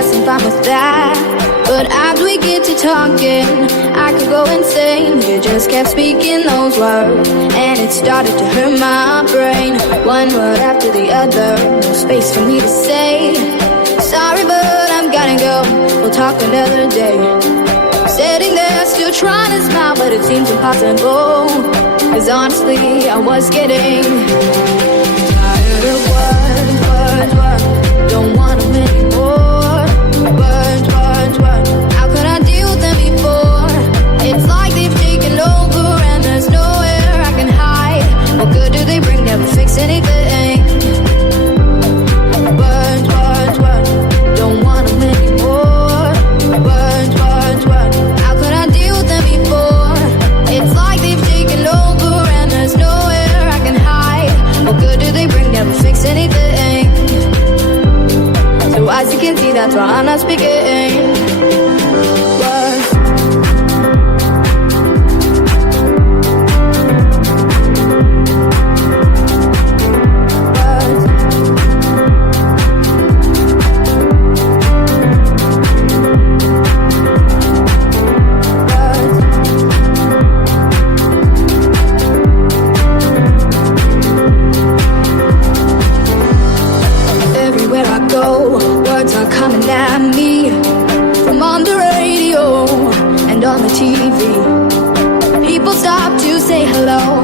guess I'm fine with that. But as we get to talking, I could go insane. You just kept speaking those words, and it started to hurt my brain. One word after the other, no space for me to say sorry, but I'm gotta go. We'll talk another day. Sitting there still trying to smile, but it seems impossible. Cause honestly, I was getting tired of words. Don't want them anymore. Words. How could I deal with them before? It's like they've taken over and there's nowhere I can hide. What good do they bring? Never fix anything. Words. Don't want them anymore. Words. How could I deal with them before? It's like they've taken over and there's nowhere I can hide. What good do they bring? Never fix anything. So as you can see, that's why I'm not speaking.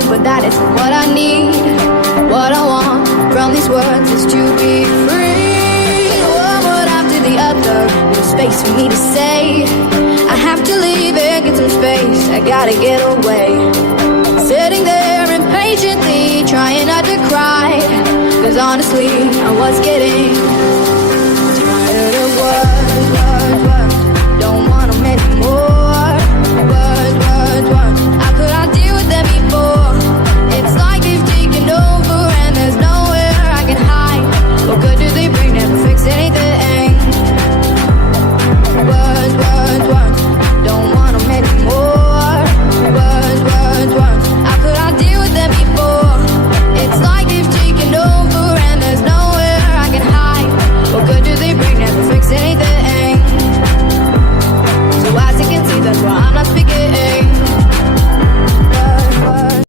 But that isn't what I need. What I want from these words is to be free. One word after the other, no space for me to say. I have to leave and get some space. I gotta get away. Sitting there impatiently, trying not to cry. Cause honestly, I was getting